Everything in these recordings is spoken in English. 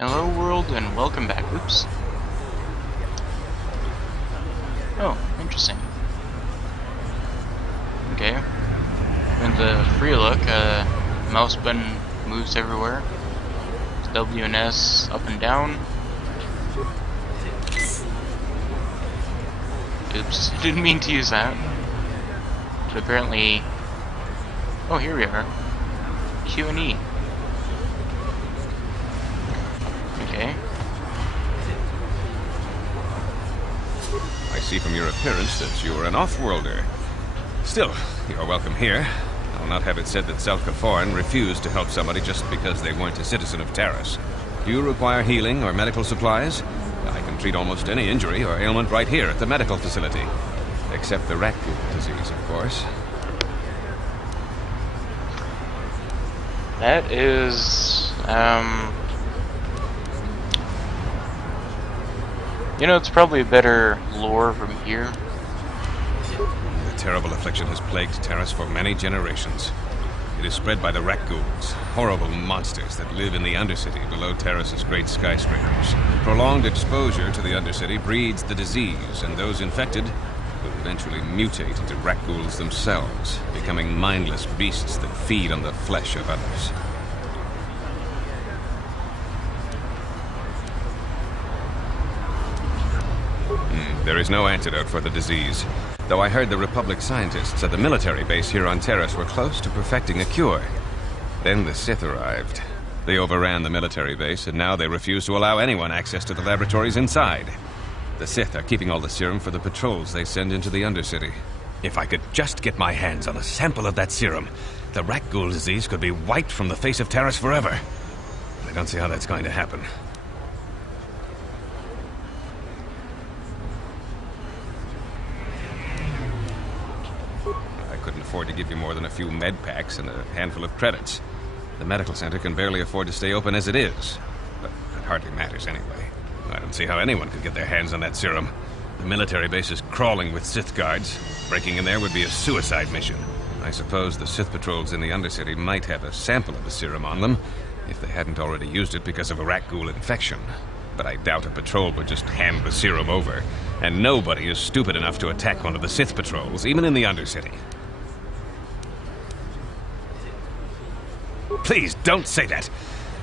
Hello world and welcome back. Oops. Oh, interesting. Okay. In the free look, mouse button moves everywhere. It's W and S up and down. Oops, didn't mean to use that. But apparently... Oh, here we are. Q and E. Okay. I see from your appearance that you are an off-worlder. Still, you are welcome here. I'll not have it said that Self-Kaforan refused to help somebody just because they weren't a citizen of Taris. Do you require healing or medical supplies? I can treat almost any injury or ailment right here at the medical facility. Except the rat ghoul disease, of course. That is, you know, it's probably better lore from here. The terrible affliction has plagued Taris for many generations. It is spread by the rat ghouls, horrible monsters that live in the Undercity below Taris's great skyscrapers. Prolonged exposure to the Undercity breeds the disease, and those infected will eventually mutate into rat ghouls themselves, becoming mindless beasts that feed on the flesh of others. There is no antidote for the disease, though I heard the Republic scientists at the military base here on Taris were close to perfecting a cure. Then the Sith arrived. They overran the military base, and now they refuse to allow anyone access to the laboratories inside. The Sith are keeping all the serum for the patrols they send into the Undercity. If I could just get my hands on a sample of that serum, the rat ghoul disease could be wiped from the face of Taris forever. I don't see how that's going to happen. I couldn't afford to give you more than a few med packs and a handful of credits. The medical center can barely afford to stay open as it is. But it hardly matters anyway. I don't see how anyone could get their hands on that serum. The military base is crawling with Sith guards. Breaking in there would be a suicide mission. I suppose the Sith patrols in the Undercity might have a sample of the serum on them, if they hadn't already used it because of a rat ghoul infection. But I doubt a patrol would just hand the serum over. And nobody is stupid enough to attack one of the Sith patrols, even in the Undercity. Please, don't say that.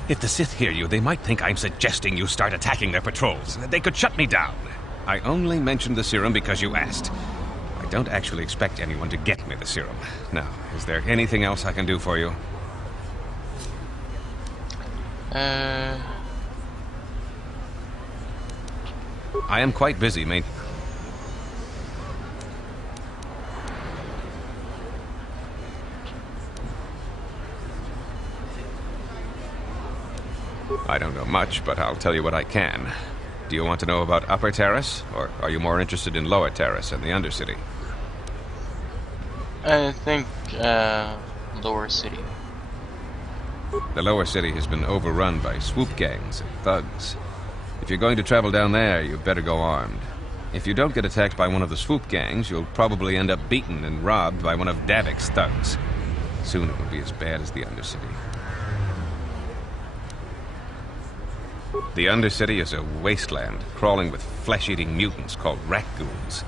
If the Sith hear you, they might think I'm suggesting you start attacking their patrols. They could shut me down. I only mentioned the serum because you asked. I don't actually expect anyone to get me the serum. Now, is there anything else I can do for you? I am quite busy, mate. I don't know much, but I'll tell you what I can. Do you want to know about Upper Taris, or are you more interested in Lower Taris and the Undercity? I think, Lower City. The Lower City has been overrun by swoop gangs and thugs. If you're going to travel down there, you better go armed. If you don't get attacked by one of the swoop gangs, you'll probably end up beaten and robbed by one of Davik's thugs. Soon it will be as bad as the Undercity. The Undercity is a wasteland, crawling with flesh-eating mutants called rat ghouls.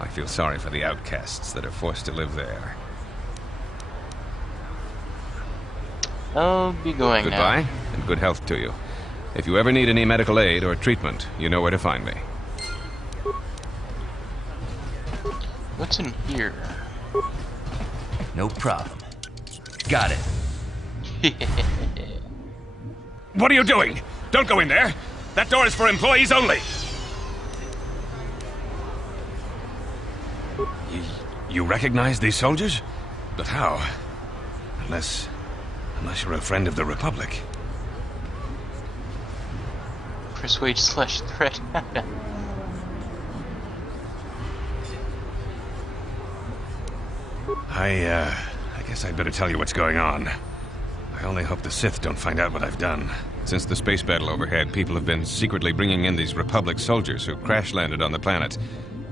I feel sorry for the outcasts that are forced to live there. I'll be going now. Goodbye, and good health to you. If you ever need any medical aid or treatment, you know where to find me. What's in here? No problem. Got it. What are you doing? Don't go in there! That door is for employees only! You recognize these soldiers? But how? Unless you're a friend of the Republic. Persuade slash threat. I guess I'd better tell you what's going on. I only hope the Sith don't find out what I've done. Since the space battle overhead, people have been secretly bringing in these Republic soldiers who crash-landed on the planet.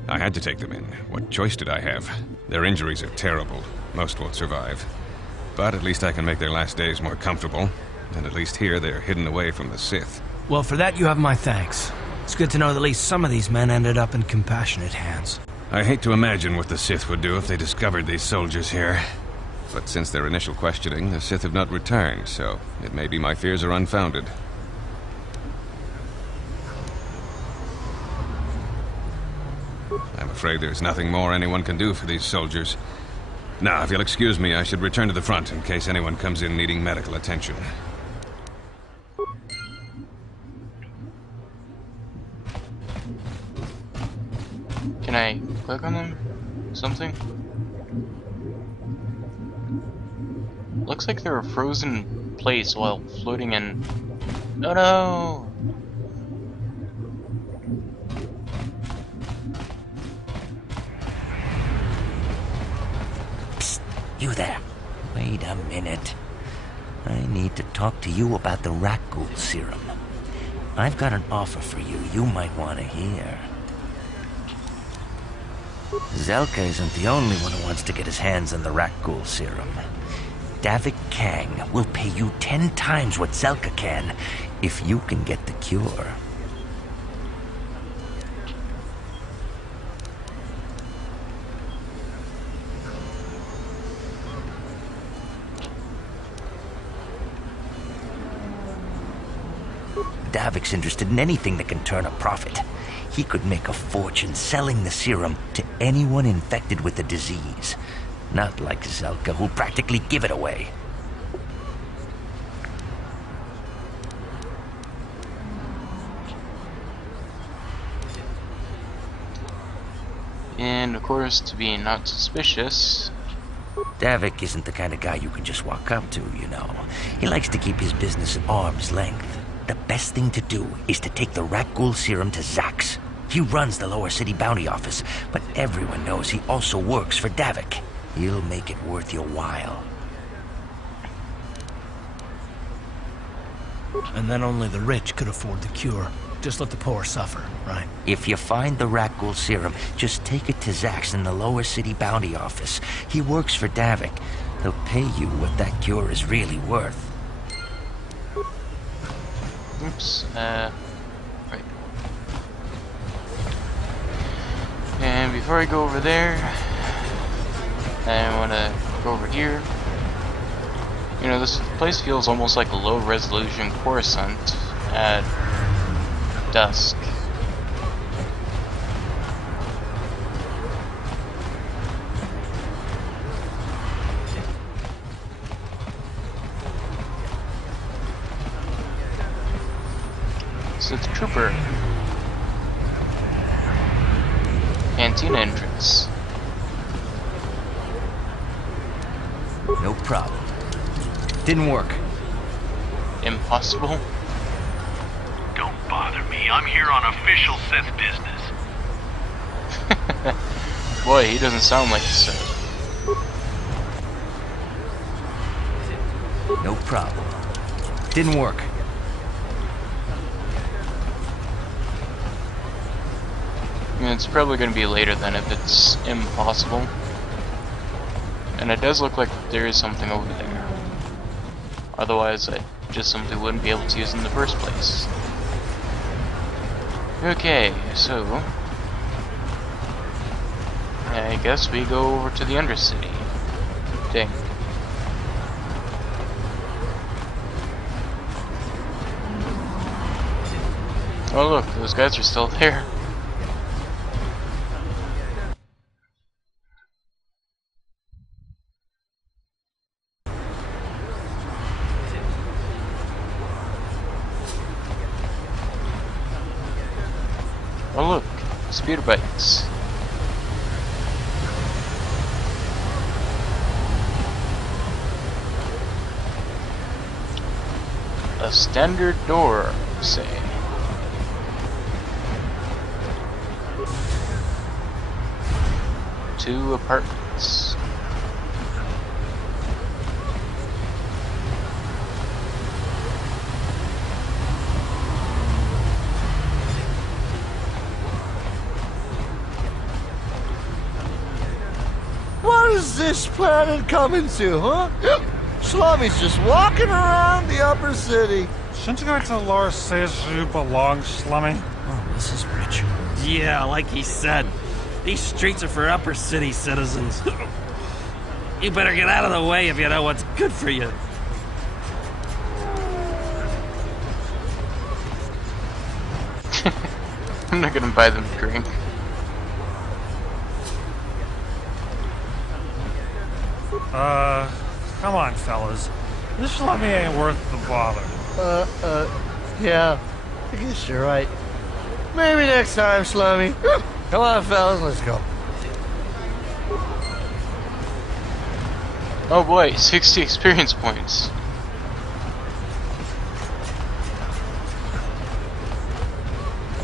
I had to take them in. What choice did I have? Their injuries are terrible. Most won't survive. But at least I can make their last days more comfortable. And at least here they're hidden away from the Sith. Well, for that you have my thanks. It's good to know that at least some of these men ended up in compassionate hands. I hate to imagine what the Sith would do if they discovered these soldiers here. But since their initial questioning, the Sith have not returned, so it may be my fears are unfounded. I'm afraid there's nothing more anyone can do for these soldiers. Now, if you'll excuse me, I should return to the front in case anyone comes in needing medical attention. Can I click on them? Something? Looks like they're a frozen place while floating in... Oh no! Psst, you there. Wait a minute. I need to talk to you about the Rakghoul serum. I've got an offer for you might want to hear. Zelka isn't the only one who wants to get his hands on the Rakghoul serum. Davik Kang will pay you 10 times what Zelka can if you can get the cure. Davik's interested in anything that can turn a profit. He could make a fortune selling the serum to anyone infected with the disease. Not like Zelka, who'll practically give it away. And of course, to be not suspicious... Davik isn't the kind of guy you can just walk up to, you know. He likes to keep his business at arm's length. The best thing to do is to take the Rakghoul serum to Zax. He runs the Lower City Bounty Office, but everyone knows he also works for Davik. He'll make it worth your while. And then only the rich could afford the cure. Just let the poor suffer, right? If you find the Rakghoul serum, just take it to Zax in the Lower City Bounty Office. He works for Davik. They'll pay you what that cure is really worth. Oops, right. And before I go over there, I want to go over here. You know, this place feels almost like a low-resolution Coruscant at dusk. Sith Trooper. Cantina entrance. No problem. Didn't work. Impossible? Don't bother me. I'm here on official Sith business. Boy, he doesn't sound like a Sith. No problem. Didn't work. I mean, it's probably going to be later then if it's impossible. And it does look like there is something over there. Otherwise, I just simply wouldn't be able to use it in the first place. Okay, so... I guess we go over to the Undercity. Dang. Oh look, those guys are still there. Oh look, speeder bikes. A standard door, say. Two apartments. What is this planet coming to, huh? Slummies just walking around the upper city. Shouldn't you go to Laura says you belong, Slummy? Oh, this is rich. Yeah, like he said, these streets are for upper city citizens. You better get out of the way if you know what's good for you. I'm not gonna buy them a drink. Come on, fellas. This Slummy ain't worth the bother. Yeah. I guess you're right. Maybe next time, Slummy. Come on, fellas, let's go. Oh boy, 60 experience points.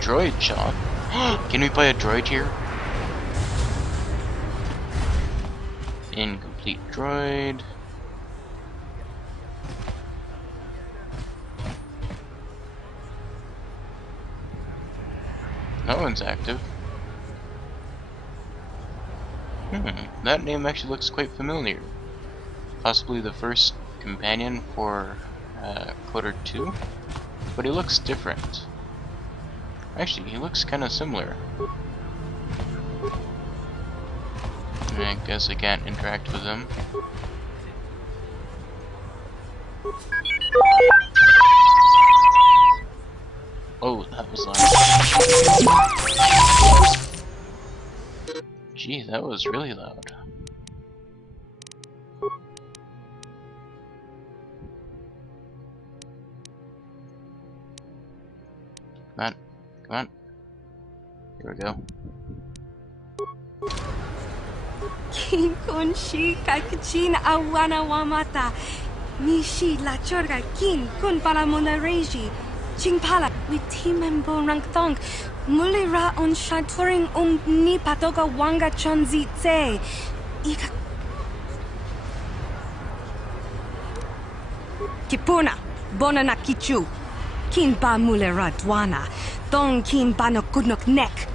Droid shop. Can we buy a droid here? Incomplete droid. No one's active. That name actually looks quite familiar. Possibly the first companion for Coder 2, but he looks different. Actually, he looks kind of similar. I guess I can't interact with him. Oh, that was loud. Gee, that was really loud. Come on, come on. Here we go. King Kunshi Kakachin Awana Wamata Nishi La Chorga Kin Kun Palamona Reji Chingpala with Timembo Rangthong Mulira on Shaturing Ni Patoga Wanga Chonzi Tse Ika Kipuna Bonana Kichu Kin Ba Mulera Dwana Dong Kin Bano Kudnok Nek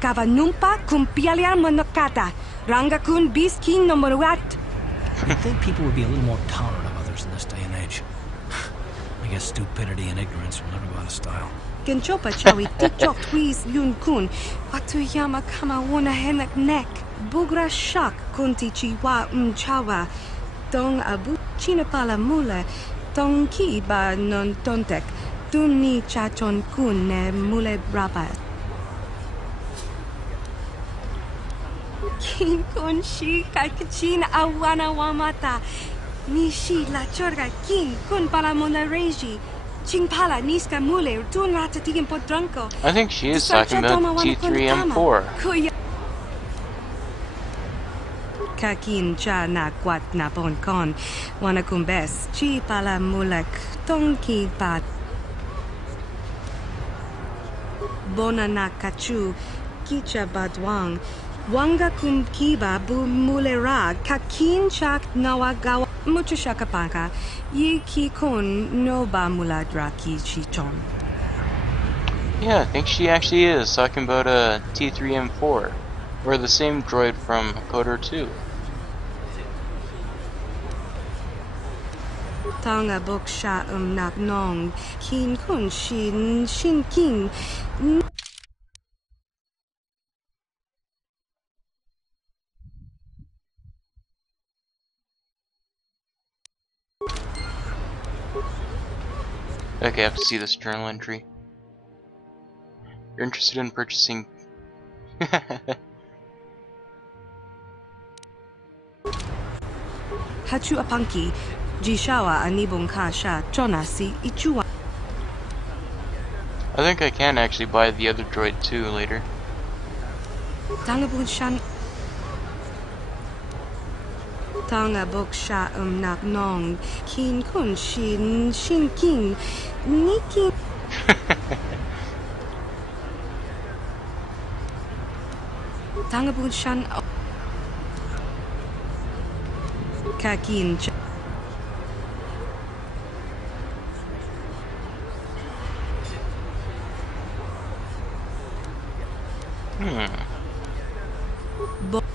Kavanumpa Kumpialia Monokata Ranga kun bis kin no moruat. You'd think people would be a little more tolerant of others in this day and age. I guess stupidity and ignorance will never go out of style. Genchopa chawi tiktok tweez yun kun. Atuyama kama wona henak nek. Bugra shak kunti chiwa chawa. Dong abu chinapala mula. Dong ki ba non tontek. Duni chachon kun ne mule brapa. Kin Kunshi Kakachin Awana Wamata Nishi La Chorga Kin Kun Palamona Reji Chingpala Niska Mule Tun Ratatigan Podranko. I think she is talking about T3M4. Kakin cha na kwat na bon kon wanakumbes chi pala mulak tongki pat bona na kachu kicha badwang Wanga kumkiba bu mulera kakin chak nawagawa muchashakapanka yiki kon no ba muladra ki chichon. Yeah, I think she actually is talking about a T3M4, or the same droid from Coder 2. Tanga boksha nak nong kin kun shin king. Okay, I have to see this journal entry. You're interested in purchasing... Hachu apanki, jishawa anibong kasha chonasi ichua. I think I can actually buy the other droid too later. Tangabun shan. Tanga boksha nak nong kin kun shin king niki. Tangabun shan kakin cha.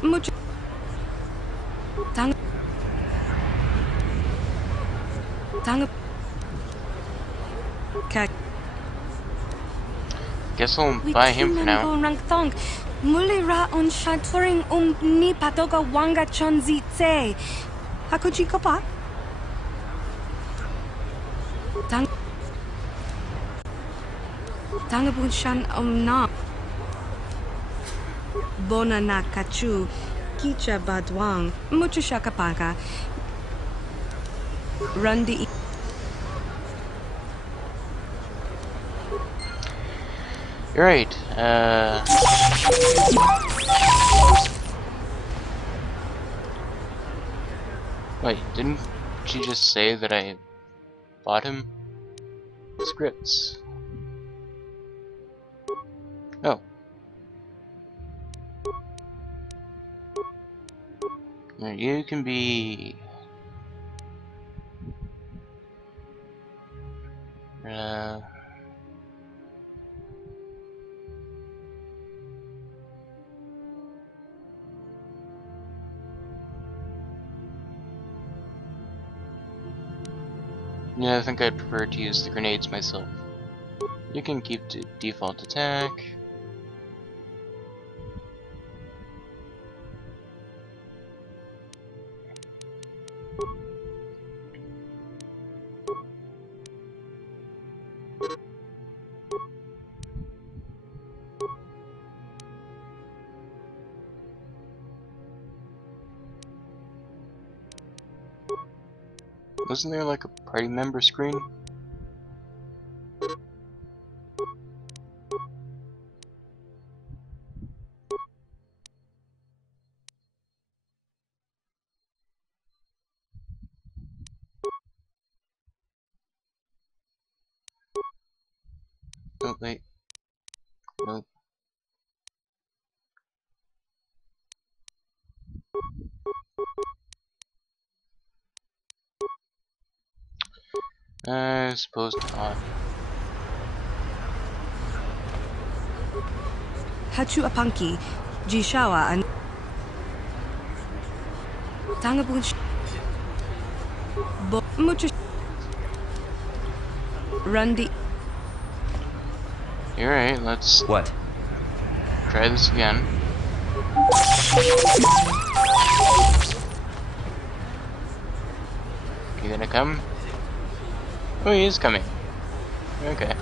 Mucho tang tang Guess I'll buy him for now. Mulira on shaturing ni patoga wanga chonzi tse. Hakuchi kopa? Tangabun shan na. Bona na kachu. Kicha badwang. Mucho shakapaka. Rundi. You're right. Wait, didn't she just say that I bought him? Scripts. Oh. Now you can be... Yeah, I think I'd prefer to use the grenades myself. You can keep the default attack. Wasn't there like a party member screen? Oh wait. Nope. I suppose not. Hachu apanki, Jishawa and Tangabun mucho Rundi. You're right, let's What? try this again. You gonna come? Oh, he is coming. Okay.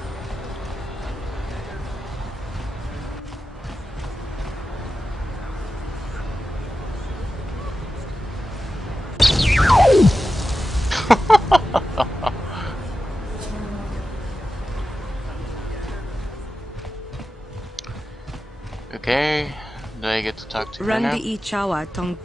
Okay, do I get to talk to her now? Rundi Ichawa Tong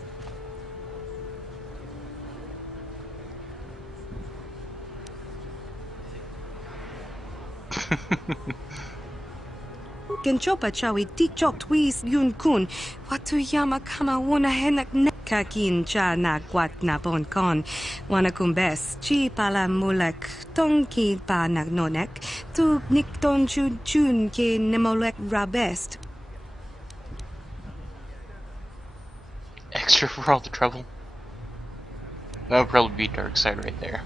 Genchopa chawi tikchok twis yun kun. Watu yama kama wana henak nekakin cha na kwat na bon kon. Wana kumbes chi pala mulek tonki pa nagnonek. Tu nikton chun chun ke nemolek rabest. Extra for all the trouble. That would probably be dark side right there.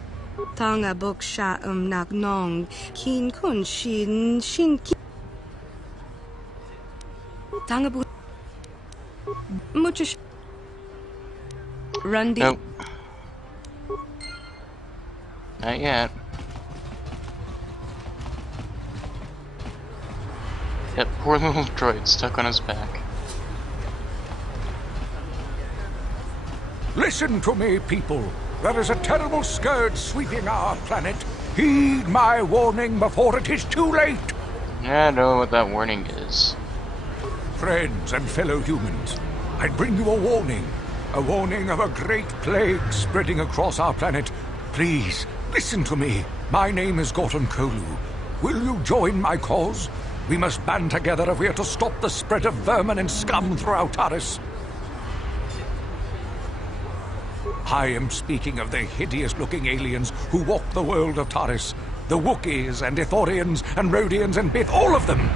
Tanga bok sha nagnong. Kin kun shin shin ki. Tanga bu mucho Rundi. Nope. Not yet. That poor little droid stuck on his back. Listen to me, people. There is a terrible scourge sweeping our planet. Heed my warning before it is too late. Yeah, I know what that warning is. Friends and fellow humans, I bring you a warning of a great plague spreading across our planet. Please, listen to me. My name is Gorton Kolu. Will you join my cause? We must band together if we are to stop the spread of vermin and scum throughout Taris. I am speaking of the hideous-looking aliens who walk the world of Taris. The Wookiees and Ithorians and Rhodians and Bith, all of them.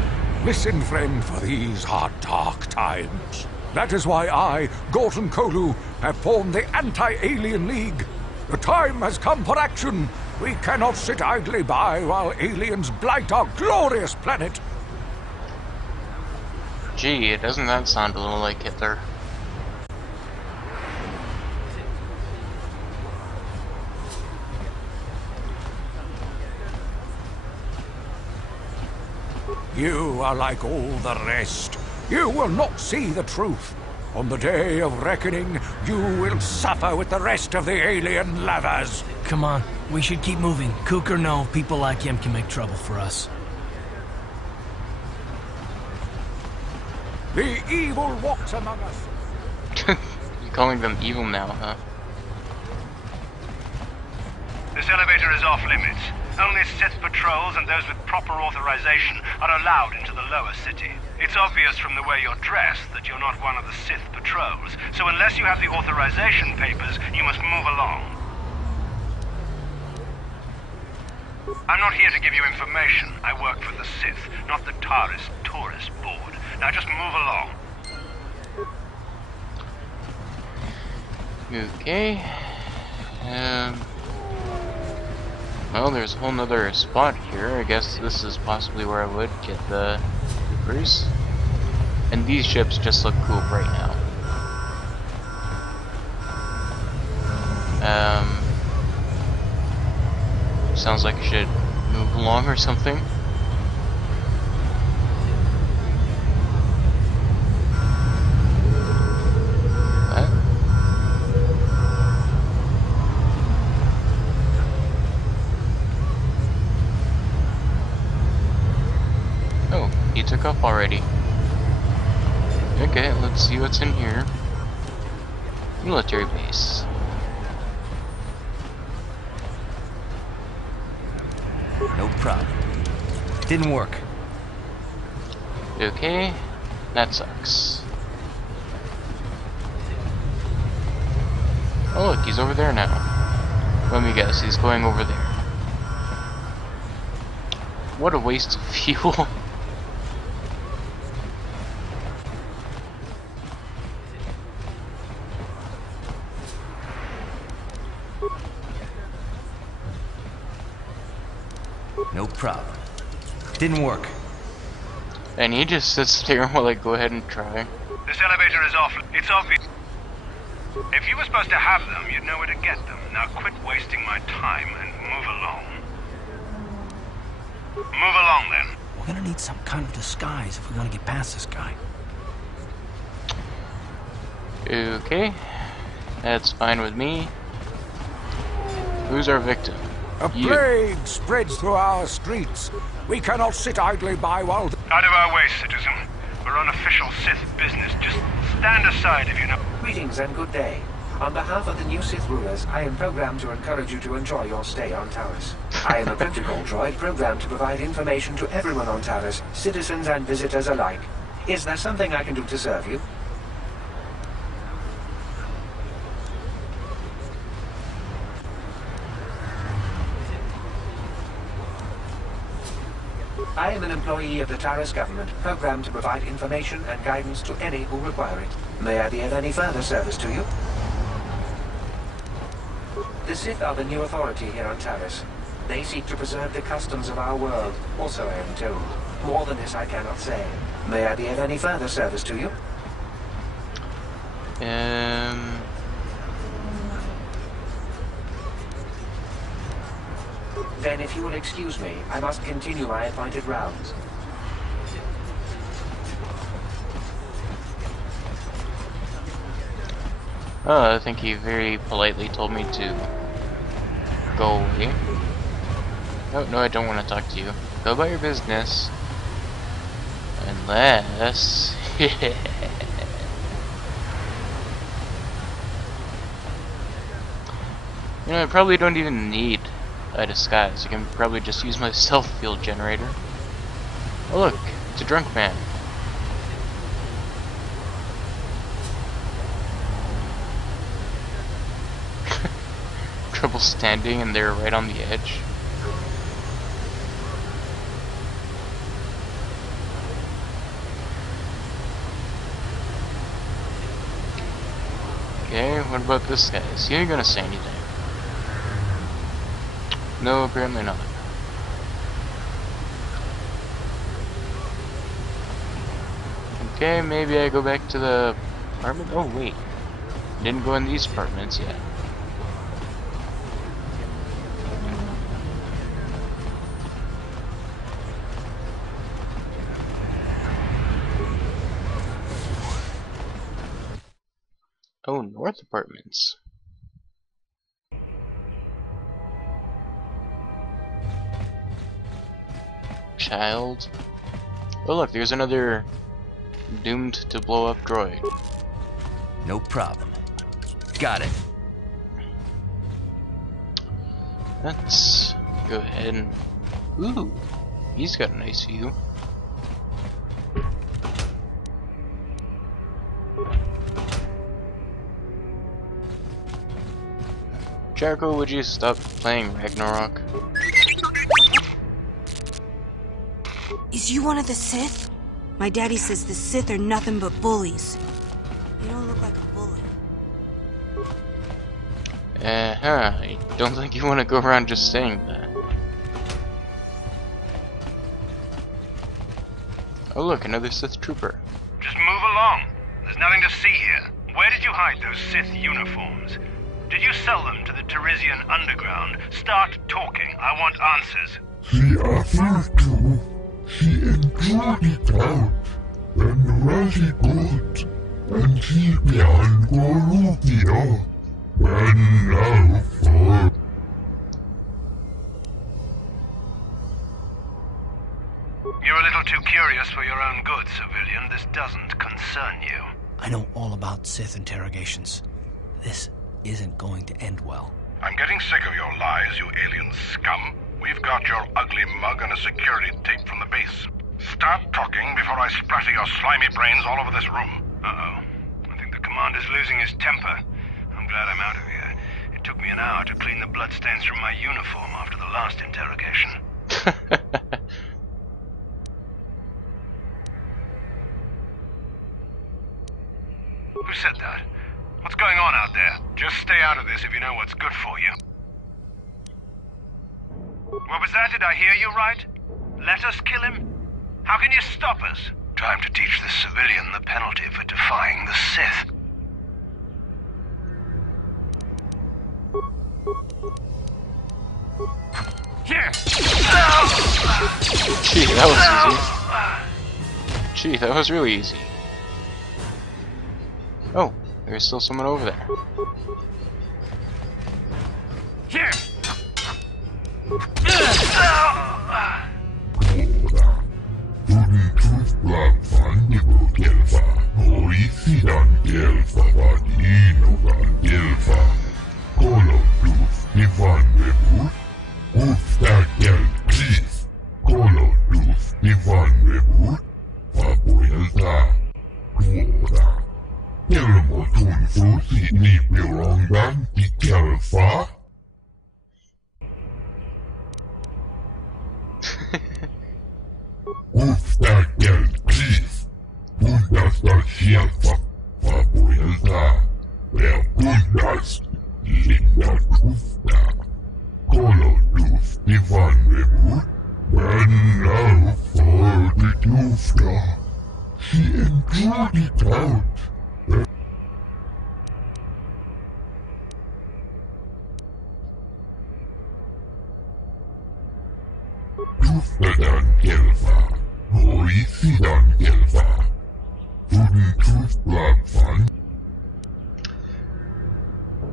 Listen, friend, for these are dark times. That is why I, Gorton Kolu, have formed the Anti-Alien League. The time has come for action. We cannot sit idly by while aliens blight our glorious planet. Gee, doesn't that sound a little like Hitler? You are like all the rest. You will not see the truth. On the day of reckoning, you will suffer with the rest of the alien lovers. Come on, we should keep moving. Kook or no, people like him can make trouble for us. The evil walks among us. You're calling them evil now, huh? This elevator is off limits. Only Sith patrols and those with proper authorization are allowed into the lower city. It's obvious from the way you're dressed that you're not one of the Sith patrols, so unless you have the authorization papers, you must move along. I'm not here to give you information. I work for the Sith, not the Taris tourist board. Now just move along. Okay. Well, there's a whole nother spot here. I guess this is possibly where I would get the troopers. And these ships just look cool right now. Sounds like I should move along or something. He took off already. Okay, let's see what's in here. Military base. No problem. Didn't work. Okay, that sucks. Oh look, he's over there now. Let me guess, he's going over there. What a waste of fuel. No problem. Didn't work. And he just sits there while I go ahead and try. This elevator is off. It's obvious. If you were supposed to have them, you'd know where to get them. Now quit wasting my time and move along. Move along, then. We're gonna need some kind of disguise if we're gonna get past this guy. Okay, that's fine with me. Who's our victim? A plague spreads through our streets. We cannot sit idly by while... Out of our way, citizen. We're on official Sith business. Just stand aside if you know... Greetings and good day. On behalf of the new Sith rulers, I am programmed to encourage you to enjoy your stay on Taris. I am a protocol droid programmed to provide information to everyone on Taris, citizens and visitors alike. Is there something I can do to serve you? I am an employee of the Taris government, programmed to provide information and guidance to any who require it. May I be of any further service to you? The Sith are the new authority here on Taris. They seek to preserve the customs of our world, also I am told. More than this I cannot say. May I be of any further service to you? Then if you will excuse me, I must continue my appointed rounds. I think he very politely told me to go away. Oh, no, I don't want to talk to you. Go about your business. Unless... You know, I probably don't even need a disguise. I can probably just use my self-field generator. Oh look, it's a drunk man. Trouble standing and they're right on the edge. Okay, what about this guy? Is he gonna say anything? No, apparently not. Okay, maybe I go back to the apartment. Oh wait, didn't go in these apartments yet. Oh, North Apartments. Child. Oh look, there's another doomed to blow up droid. No problem. Got it. Let's go ahead and... Ooh, he's got a nice view. Jericho, would you stop playing Ragnarok? Is you one of the Sith? My daddy says the Sith are nothing but bullies. You don't look like a bully. I don't think you want to go around just saying that. Oh look, another Sith trooper. Just move along. There's nothing to see here. Where did you hide those Sith uniforms? Did you sell them to the Tarisian underground? Start talking. I want answers. She offered to. She enjoyed it out. And really good. And she began Gorubia. And now for... You're a little too curious for your own good, civilian. This doesn't concern you. I know all about Sith interrogations. This isn't going to end well. I'm getting sick of your lies, you alien scum. We've got your ugly mug and a security tape from the base. Start talking before I splatter your slimy brains all over this room. Uh-oh. I think the commander's losing his temper. I'm glad I'm out of here. It took me an hour to clean the bloodstains from my uniform after the last interrogation. Who said that? What's going on out there? Just stay out of this if you know what's good for you. What was that? Did I hear you right? Let us kill him? How can you stop us? Time to teach this civilian the penalty for defying the Sith. Here! Gee, that was easy. Gee, that was really easy. Oh, there's still someone over there. Here!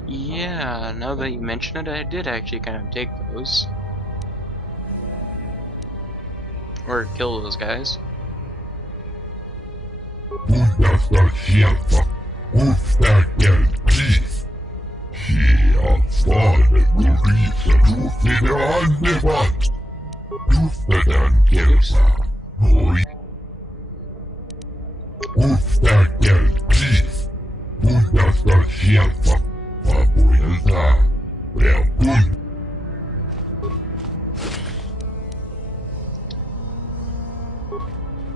Yeah, now that you mention it, I did actually kind of take those. Or kill those guys.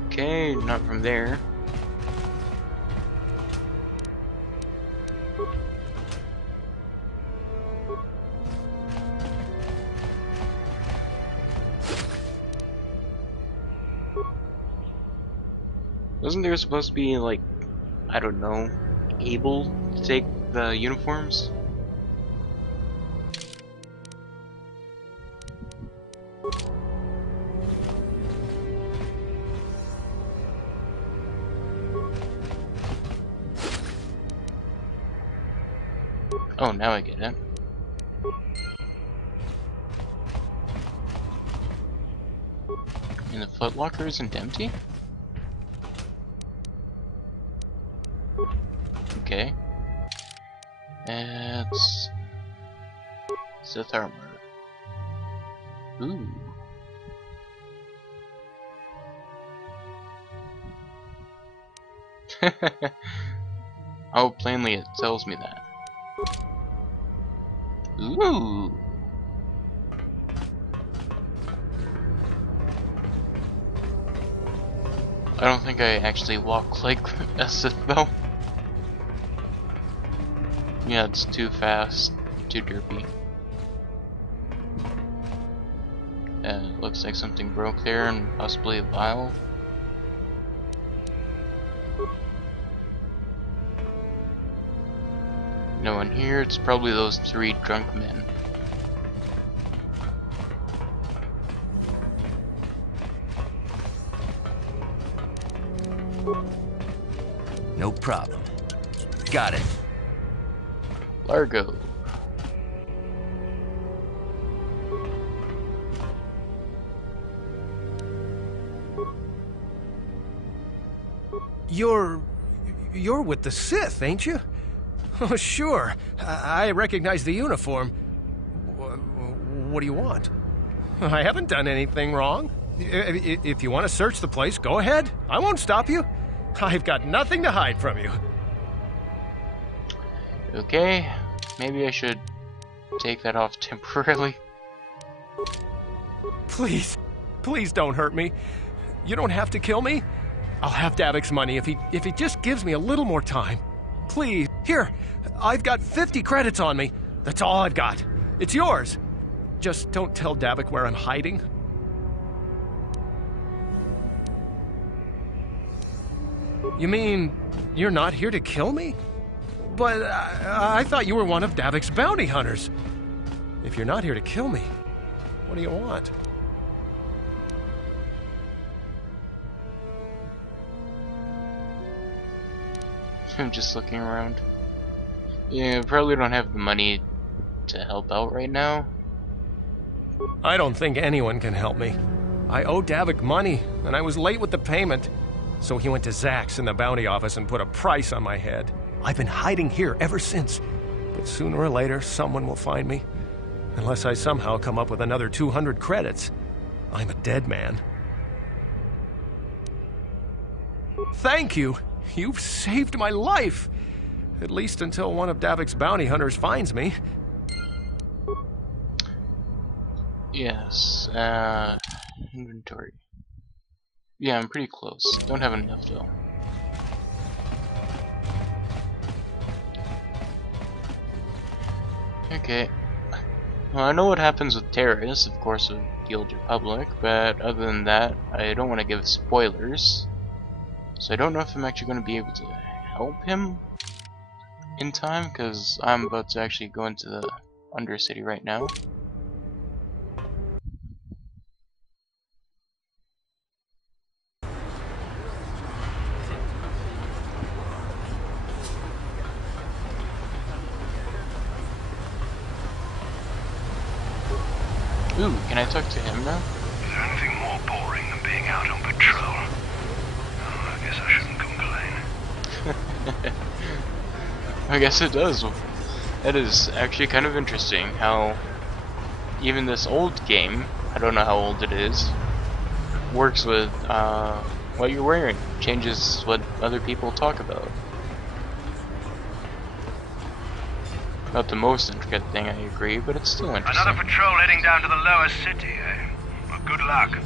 Okay, not from there. Wasn't there supposed to be, like, I don't know, able to take the uniforms? Oh, now I get it. And the footlocker isn't empty? Okay. That's Sith armor. Ooh. Oh, plainly it tells me that. Ooh. I don't think I actually walk like a Sith though. Yeah, it's too fast, too derpy. Looks like something broke there and possibly a vial. No one here, it's probably those 3 drunk men. No problem. Got it. Largo. You're with the Sith, ain't you? Oh, sure. I recognize the uniform. What do you want? I haven't done anything wrong. If you want to search the place, go ahead. I won't stop you. I've got nothing to hide from you. Okay, maybe I should take that off temporarily. Please, please don't hurt me. You don't have to kill me. I'll have Davik's money if he just gives me a little more time. Please. Here, I've got 50 credits on me. That's all I've got. It's yours. Just don't tell Davik where I'm hiding. You mean you're not here to kill me? But I thought you were one of Davik's bounty hunters. If you're not here to kill me, what do you want? I'm just looking around. Yeah, probably don't have the money to help out right now. I don't think anyone can help me. I owe Davik money, and I was late with the payment. So he went to Zach's in the bounty office and put a price on my head. I've been hiding here ever since. But sooner or later, someone will find me. Unless I somehow come up with another 200 credits. I'm a dead man. Thank you! You've saved my life! At least until one of Davik's bounty hunters finds me. Yes, inventory. Yeah, I'm pretty close. Don't have enough though. Okay. Well, I know what happens with Taris, of course, with the Old Republic, but other than that, I don't want to give spoilers. So I don't know if I'm actually going to be able to help him in time, because I'm about to actually go into the Undercity right now. Ooh, can I talk to him now? Is there anything more boring than being out on patrol? Oh, I guess I shouldn't complain. I guess it does. That is actually kind of interesting how even this old game, I don't know how old it is, works with what you're wearing. Changes what other people talk about. Not the most intricate thing, I agree, but it's still interesting. Another patrol heading down to the lower city, eh? Well, good luck.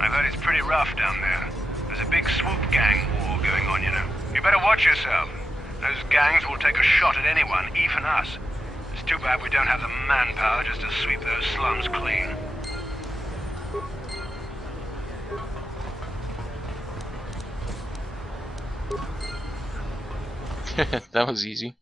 I've heard it's pretty rough down there. There's a big swoop gang war going on, you know. You better watch yourself. Those gangs will take a shot at anyone, even us. It's too bad we don't have the manpower just to sweep those slums clean. That was easy.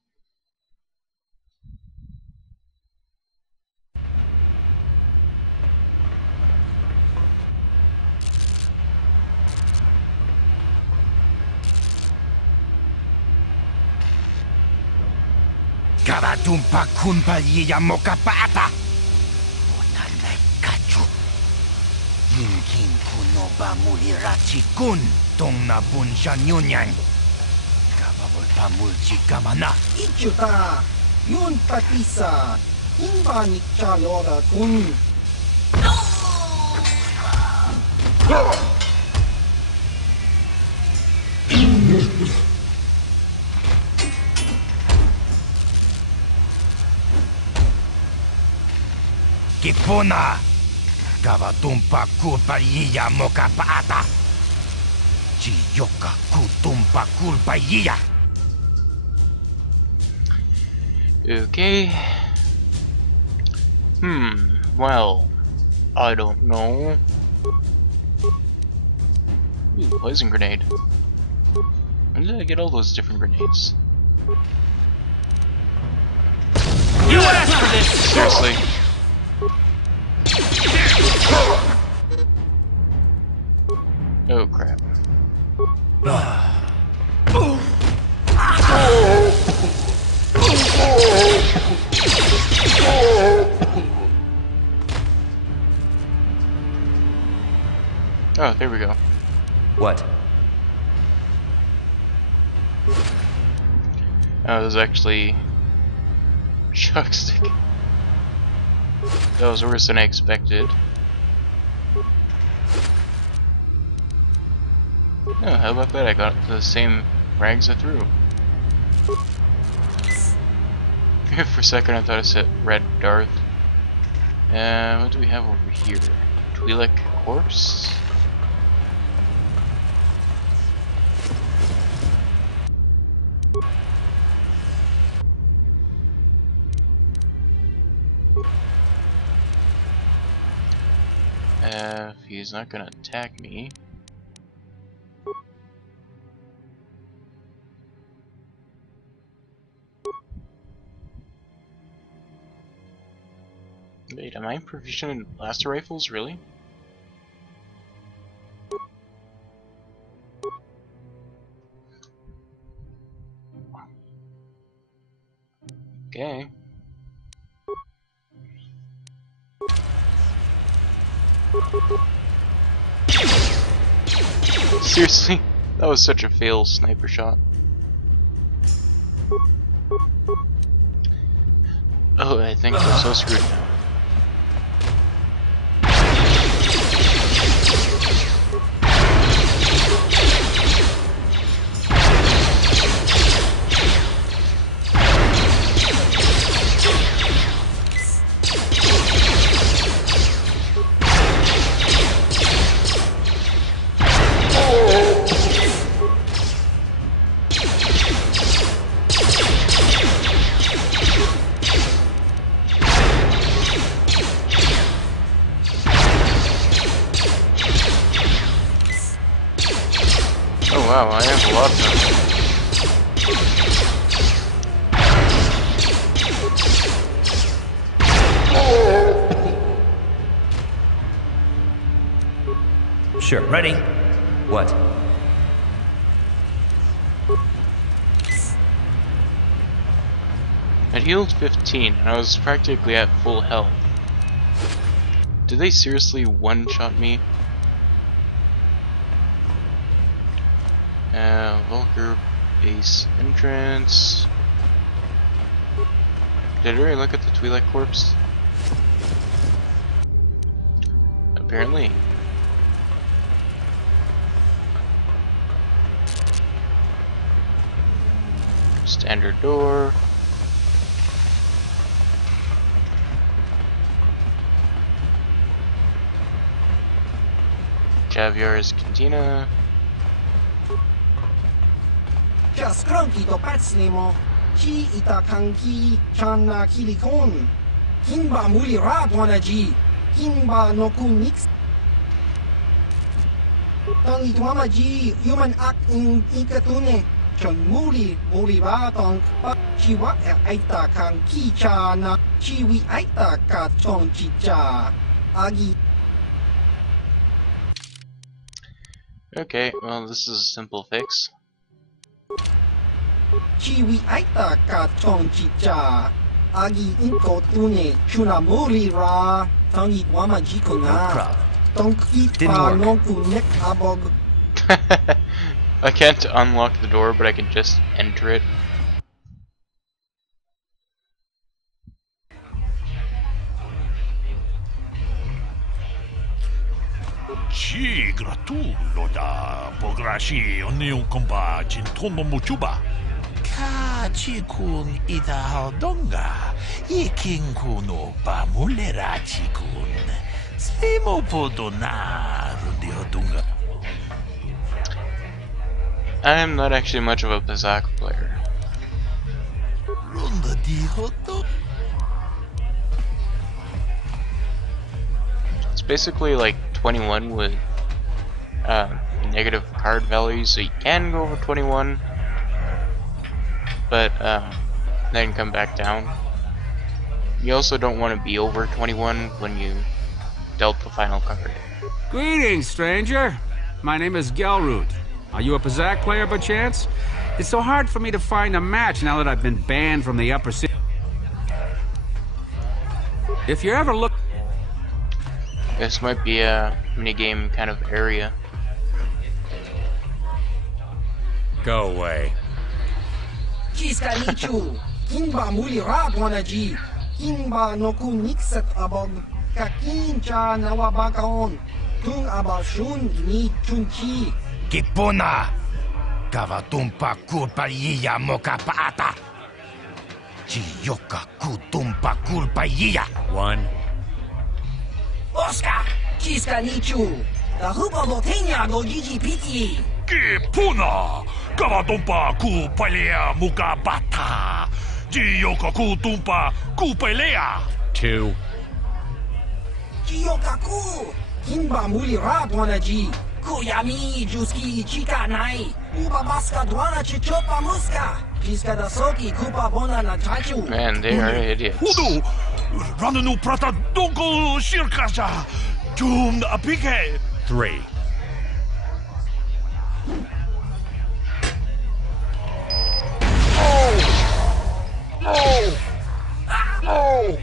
Karatumpa kunpa yiya mokapata. Onale kachu. Yinkin kunoba mulirachi kun. Tong na bunsha nyunyan. Kababol pamulchi kamana. Ichuta. Yun patisa. Imba nikchalora kun. Kipuna. Kavatumpa kulpayiya mokapata. Chiyoka kutumpa kulpayiya. Okay. Well, I don't know. Ooh, poison grenade. When did I get all those different grenades? You asked for this! Seriously. Oh crap. Oh, there we go. What? Oh, it was actually shock stick. That was worse than I expected. Oh, how about that? I got the same rags I threw. For a second I thought I said Red Darth. What do we have over here? Twi'lek corpse? If he's not gonna attack me. Wait, am I proficient in blaster rifles, really? Okay. Seriously? That was such a fail sniper shot. Oh, I think I'm so screwed now. Wow, I have a lot of them. Sure, ready? What? I'd healed 15 and I was practically at full health. Did they seriously one-shot me? Vulgar base entrance. Did I really look at the Twi'lek corpse? Apparently. Standard door. Javiar's Cantina. Skranki to pacnemo, chi itakanki channa kilikon, kinba muli radwanaji, kinba no kunix. Tangi tuamaji, human act in ikatune, chon muri ra tong pa chiwa aita kang kicha na chiwi aita ka chong chicha agi. Okay, well, this is a simple fix. Chiwi aita ka chong chicha agi inko tune chuna muri ra tong it wama jiko na tong it pa nonku nek abog. I can't unlock the door, but I can just enter it. Ci gratulo da pograshi onion kompa chintono muchuba. Ka chikun ita haldonga, ikin kuno pa mulera chikun. Simo podona rundi hodunga. I am not actually much of a Bazak player. Runda di hodo. It's basically like 21 with negative card values, so you can go over 21, but then come back down. You also don't want to be over 21 when you dealt the final card. Greetings, stranger. My name is Gelroot. Are you a Pazak player by chance? It's so hard for me to find a match now that I've been banned from the upper city. If you're ever looking... This might be a minigame kind of area. Go away. Chiska nichu, kimba muli radwanaji, kimba noku nixet abog, kakincha nawabakaon, tung abashun ni chunchi. Kipuna! Kavatumpa kulpa yiya moka paata! Chiyoka kutumpa kulpa yiya! One. Oscar! Chiska nichu! The hupa botenya go gigi piti! Kipuna! Kavatumpa kupalea muka bata! Jiyoka kutumpa kupalea! Two. Chiyoka ku! Kimba muli radwanaji! Kuyami juski chika nai! Uba baska dwana chichopa muska! Chiska da soki kupa bona na chachu! Man, they are idiots. Hudu! Rananu prata donko shirkasha! Jum apike! Three. No! No!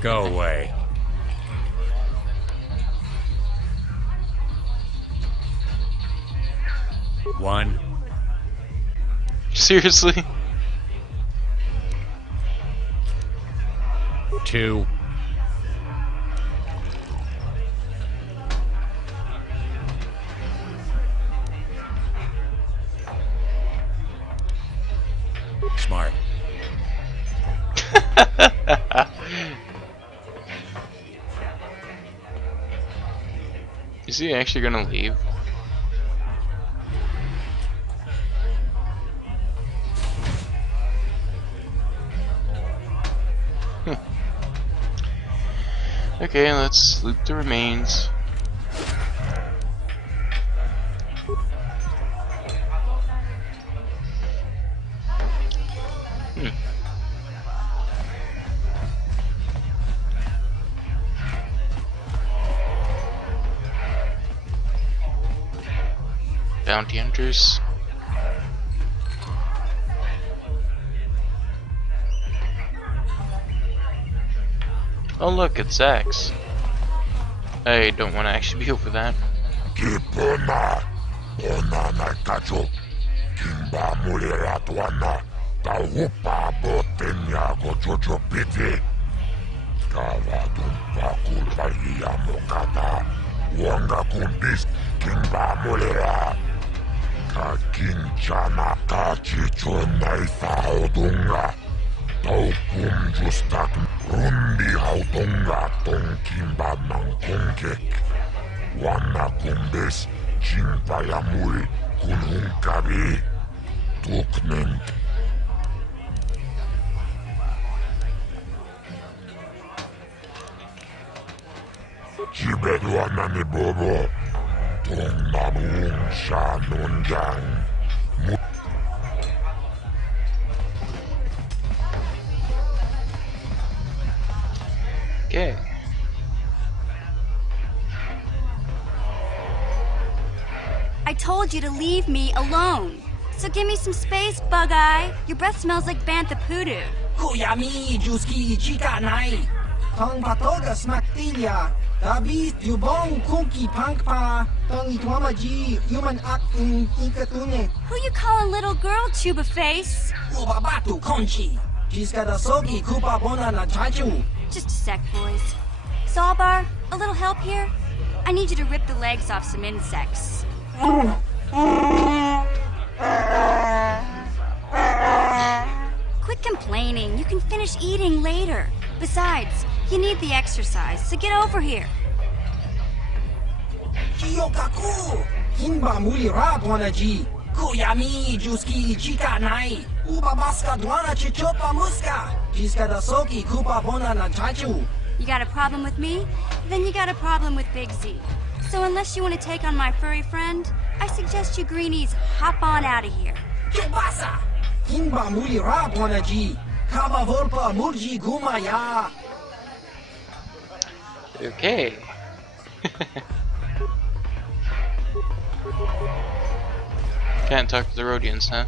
Go away. One. Seriously? Two. Smart. Is he actually gonna leave? Okay, let's loot the remains. Bounty hunters. Oh look, it's Zax. I don't want to actually be over that. Kipuna! Ona na kacho. Kimba mulera tuana. Tahupa botenya go jojo piti. Kavadumpa kulpa iya mokata. Wanga kumbis. Kimba mulera. Kakinchana kachicho naifa odunga. Taupum justak rundi haudunga tong kimba mangkongkek. Wana kumbis jimpa yamui kunhunkabi. Tuknen. Beduanani Bobo, Tong Namung Sha Nunjang. Okay. I told you to leave me alone. So give me some space, Bug-Eye. Your breath smells like bantha poodoo. Kuyami Juski Chika Nai. Tong Patoga Smaktilia. Dabi Yubong Kunki Pankpa. Tong Itwamaji Human Ak Ikatune. Who you calling little girl, Chuba Face? Ubabatu Conchi. Jiska da Sogi Kupa Bona na Chaju. Just a sec, boys. Zalbar, a little help here? I need you to rip the legs off some insects. Quit complaining. You can finish eating later. Besides, you need the exercise, so get over here. Chiyokaku! Hinba Muli Radwanaji. Kuyami Juski Chika Nai. Ubabaska Dwana Chichopa Muska. Jiska da Sogi Kupa Bona na Chaju. You got a problem with me? Then you got a problem with Big Z. So unless you want to take on my furry friend, I suggest you greenies hop on out of here. Kibasa! Hinba Muli Radwanaji. Kaba Volpa Murji Gumaya. Okay. Can't talk to the Rhodians, huh?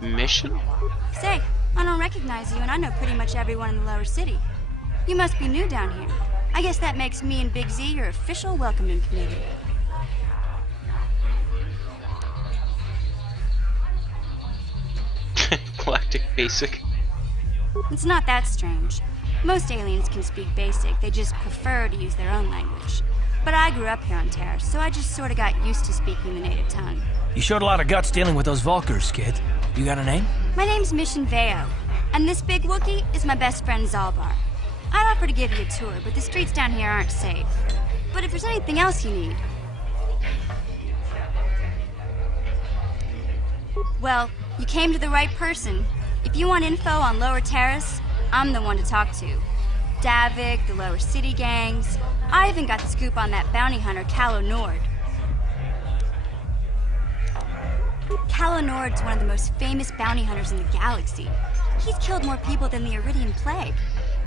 Mission? Say, I don't recognize you, and I know pretty much everyone in the lower city. You must be new down here. I guess that makes me and Big Z your official welcoming committee. Galactic Basic. It's not that strange. Most aliens can speak Basic, they just prefer to use their own language. But I grew up here on Taris, so I just sort of got used to speaking the native tongue. You showed a lot of guts dealing with those Vulkars, kid. You got a name? My name's Mission Veo, and this big Wookiee is my best friend Zalbar. I'd offer to give you a tour, but the streets down here aren't safe. But if there's anything else you need... Well, you came to the right person. If you want info on Lower Taris, I'm the one to talk to. Davik, the Lower City gangs. I even got the scoop on that bounty hunter, Calo Nord. Calo Nord's one of the most famous bounty hunters in the galaxy. He's killed more people than the Iridian Plague.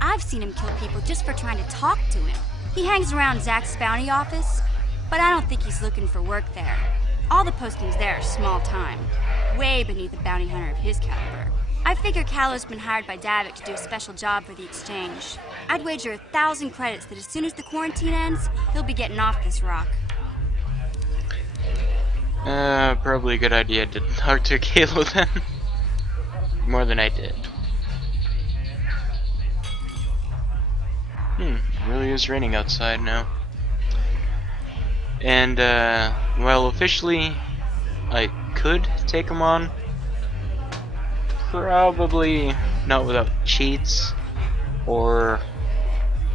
I've seen him kill people just for trying to talk to him. He hangs around Zach's bounty office, but I don't think he's looking for work there. All the postings there are small time, way beneath a bounty hunter of his caliber. I figure Calo's been hired by Davik to do a special job for the exchange. I'd wager 1,000 credits that as soon as the quarantine ends, he'll be getting off this rock. Probably a good idea to talk to Calo then. More than I did. It really is raining outside now. And, well, officially, I could take him on. Probably not without cheats. Or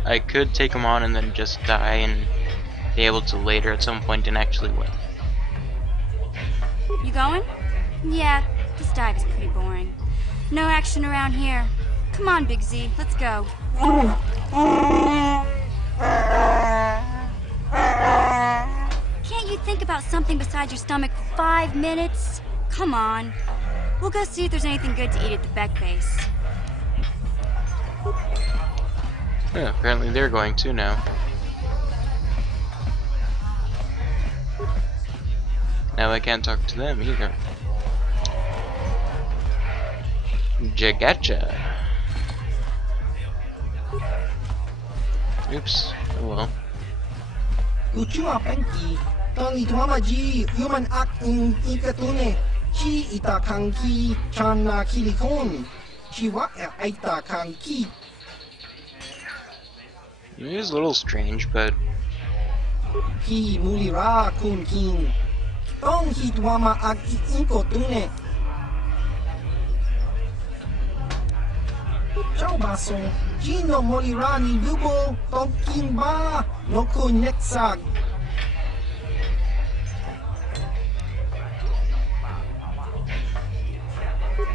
I could take him on and then just die and be able to later at some point and actually win. You going? Yeah, this dive is pretty boring. No action around here. Come on, Big Z, let's go. Can't you think about something besides your stomach for 5 minutes? Come on. We'll go see if there's anything good to eat at the Beck base. Yeah, apparently they're going to now. Now I can't talk to them either. Jagacha. Oops. Oh well. Uchua Penki, Tony Tuamaji, Human Act in Ikatune, Chi Ita Kanki, Chana Kilikon, Chiwa Aita Kanki. It is a little strange, but. Ki Mulira Kun King, Tong Hitwama Ak Inkotune. Ciao Baso, Gino Molirani Lubo, Tonkin Ba, Noko Nexag.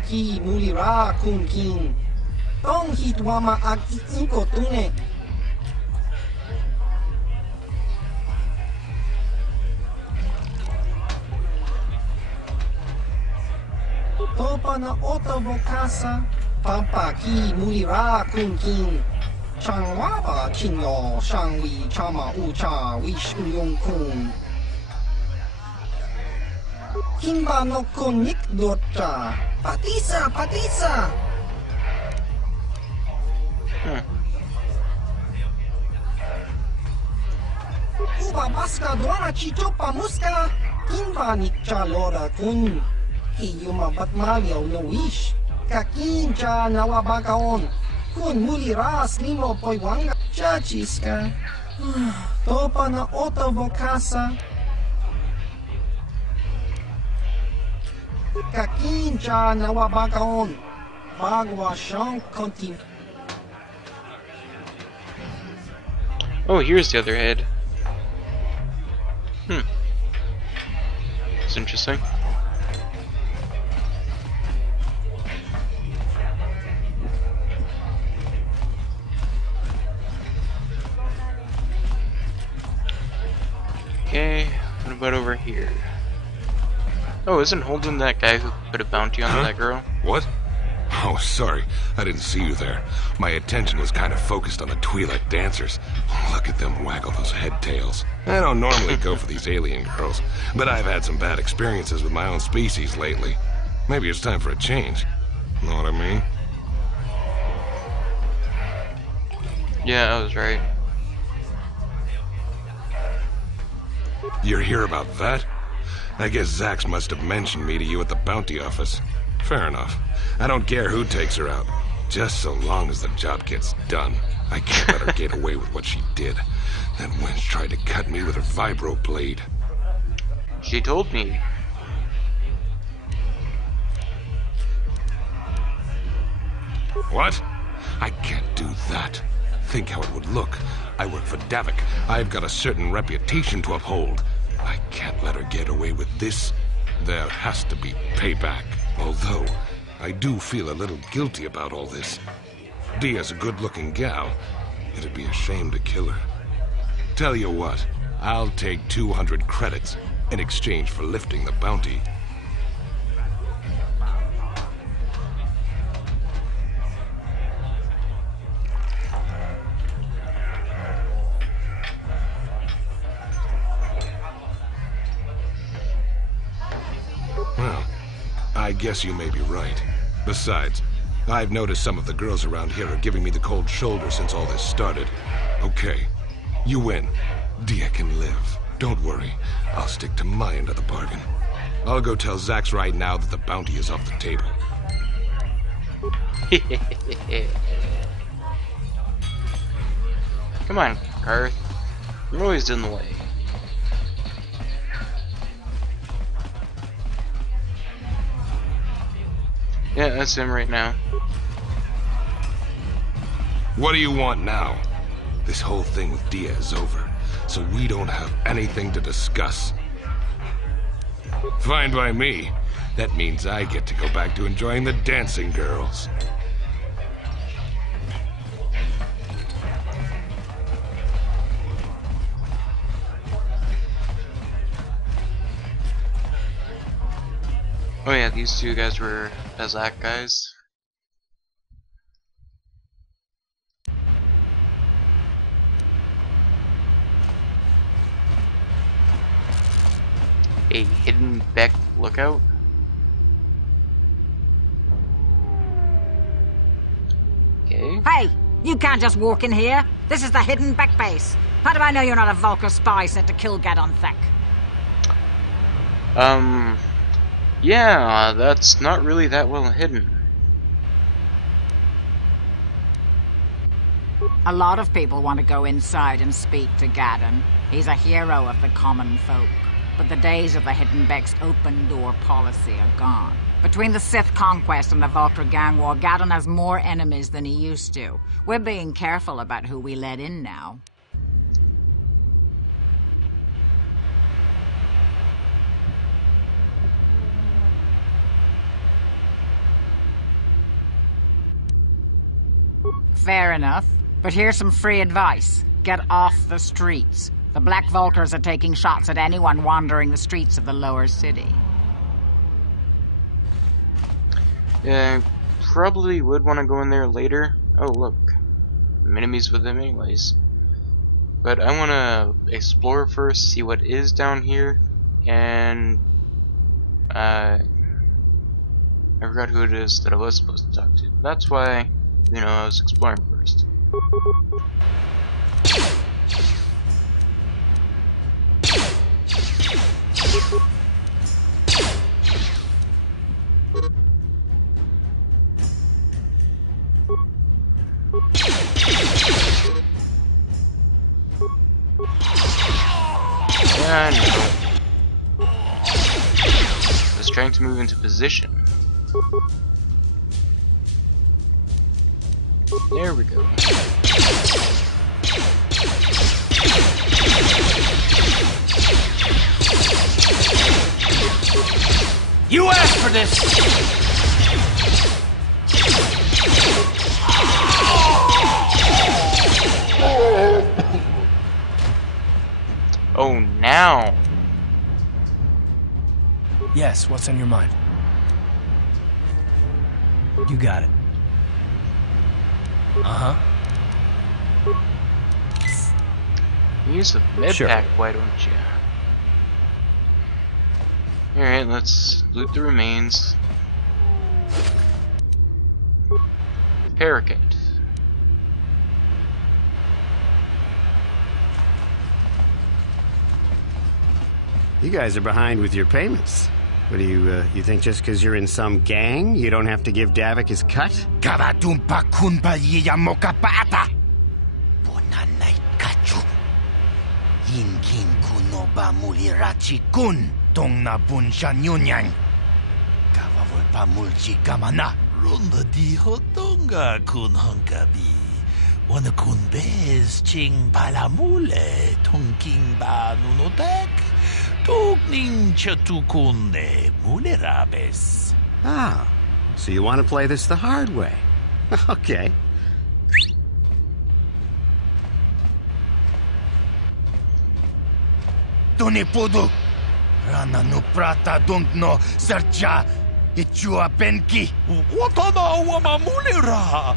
Ki Mulira Kun King, Tong Hitwama Ak Inkotune. Topa na oto vokasa, pampa ki mulira kun kin. Changwaba kinyo, shangwi chama ucha, wish uyong kun. Kimba no konik dota, patisa, patisa. Uba baska dwana chichopa muska, kimba nikcha lora kun. Iyuma batmalyaw no wish, kakincha nawabakaon. Kun muliras limo poywanga, chachiska. Topa na oto vokasa. Kakincha nawabakaon. Bagwa shank kontin. Oh, here's the other head. It's interesting. Okay, what about over here? Oh, isn't Holden that guy who put a bounty on that girl? What? Oh, sorry. I didn't see you there. My attention was kind of focused on the Twi'lek dancers. Look at them waggle those head tails. I don't normally go for these alien girls, but I've had some bad experiences with my own species lately. Maybe it's time for a change. Know what I mean? Yeah, I was right. You're here about that? I guess Zax must have mentioned me to you at the bounty office. Fair enough. I don't care who takes her out. Just so long as the job gets done. I can't let her get away with what she did. That wench tried to cut me with her vibro blade. She told me. What? I can't do that. Think how it would look. I work for Davik. I've got a certain reputation to uphold. I can't let her get away with this. There has to be payback. Although, I do feel a little guilty about all this. Dia's a good-looking gal. It'd be a shame to kill her. Tell you what, I'll take 200 credits in exchange for lifting the bounty. Well, I guess you may be right. Besides, I've noticed some of the girls around here are giving me the cold shoulder since all this started. Okay, you win. Dia can live. Don't worry. I'll stick to my end of the bargain. I'll go tell Zax right now that the bounty is off the table. Come on, Garth. You're always in the way. Yeah, that's him right now. What do you want now? This whole thing with Dia is over, so we don't have anything to discuss. Fine by me. That means I get to go back to enjoying the dancing girls. Oh yeah, these two guys were Azak guys. A hidden Beck lookout? Okay. Hey, you can't just walk in here. This is the hidden Beck base. How do I know you're not a Vulcar spy sent to kill Gadon Thek? Yeah, that's not really that well hidden. A lot of people want to go inside and speak to Gadon. He's a hero of the common folk. But the days of the hidden Beck's open door policy are gone. Between the Sith conquest and the Vulcar gang war, Gadon has more enemies than he used to. We're being careful about who we let in now. Fair enough. But here's some free advice. Get off the streets. The Black Vulcars are taking shots at anyone wandering the streets of the lower city. Yeah, probably would want to go in there later. Oh, look. Enemies with them anyways. But I want to explore first, see what is down here, and I forgot who it is that I was supposed to talk to. That's why, I was exploring first. Yeah, I know. I was trying to move into position. There we go. You asked for this! Oh, now! Yes, what's on your mind? You got it. Uh-huh. Use the med pack, why don't you? Alright, let's loot the remains. Parakeet. You guys are behind with your payments. What do you think just because you're in some gang, you don't have to give Davik his cut? Gavatumpa kunpa yiyamoka paata! Bonanay kachu. Yinkin kunoba mulirachi kun. Tong na bunshan yunyang. Gavavulpa mulchi gamana. Runda di hotonga kun honkabi. Wana kun bez ching palamule. Tongking ba nunotek. Tugning chatukunde mulerabes. Ah, so you want to play this the hard way. Okay. Tunipudu. Rana no prata no sercha. Ichua penki. Watana wama mulera.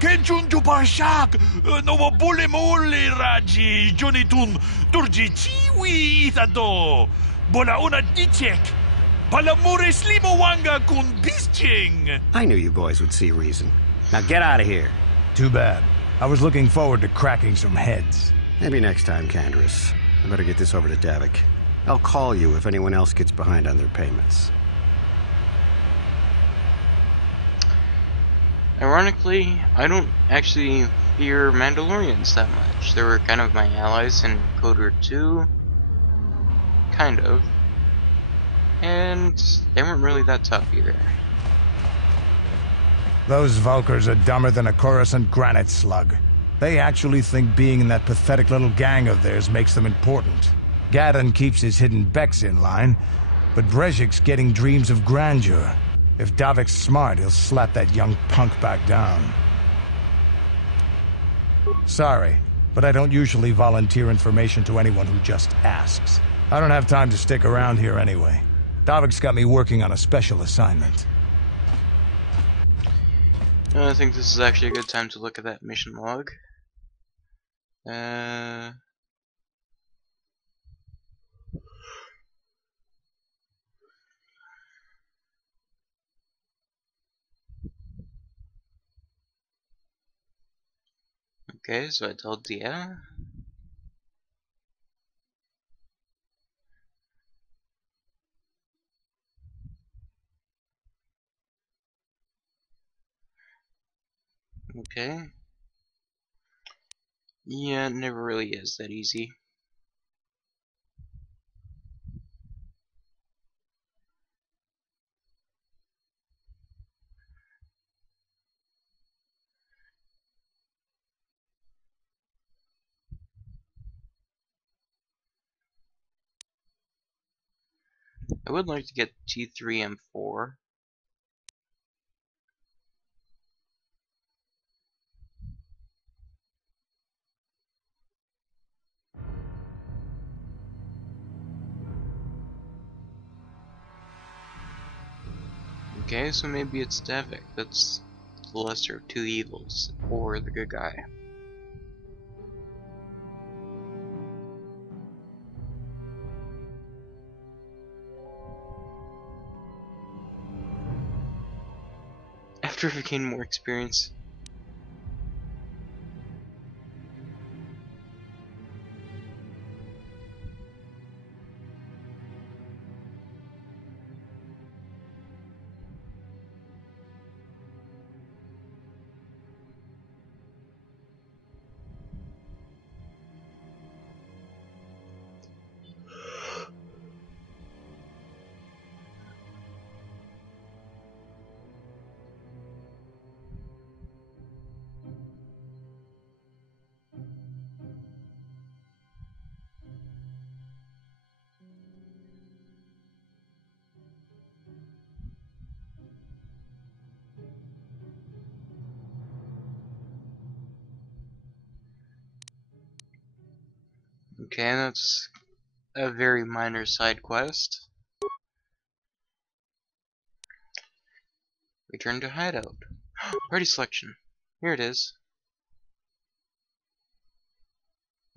Kenchunju parshak. No bule mule raji. Jonitun turji chiwi itado. Bola una dichek. Balamure slimowanga kun bisching. I knew you boys would see reason. Now get out of here. Too bad. I was looking forward to cracking some heads. Maybe next time, Candaris. I better get this over to Davik. I'll call you if anyone else gets behind on their payments. Ironically, I don't actually fear Mandalorians that much. They were kind of my allies in Cold War 2. Kind of. And they weren't really that tough either. Those Vulkars are dumber than a Coruscant granite slug. They actually think being in that pathetic little gang of theirs makes them important. Gadon keeps his hidden Becks in line, but Brezhik's getting dreams of grandeur. If Davik's smart, he'll slap that young punk back down. Sorry, but I don't usually volunteer information to anyone who just asks. I don't have time to stick around here anyway. Davik's got me working on a special assignment. I think this is actually a good time to look at that mission log. Okay, so I told Dia. Okay. Yeah, it never really is that easy. I would like to get T3M4. Okay, so maybe it's Davik that's the lesser of two evils, or the good guy. After we gain more experience. Okay, that's a very minor side quest. Return to hideout. Party selection. Here it is.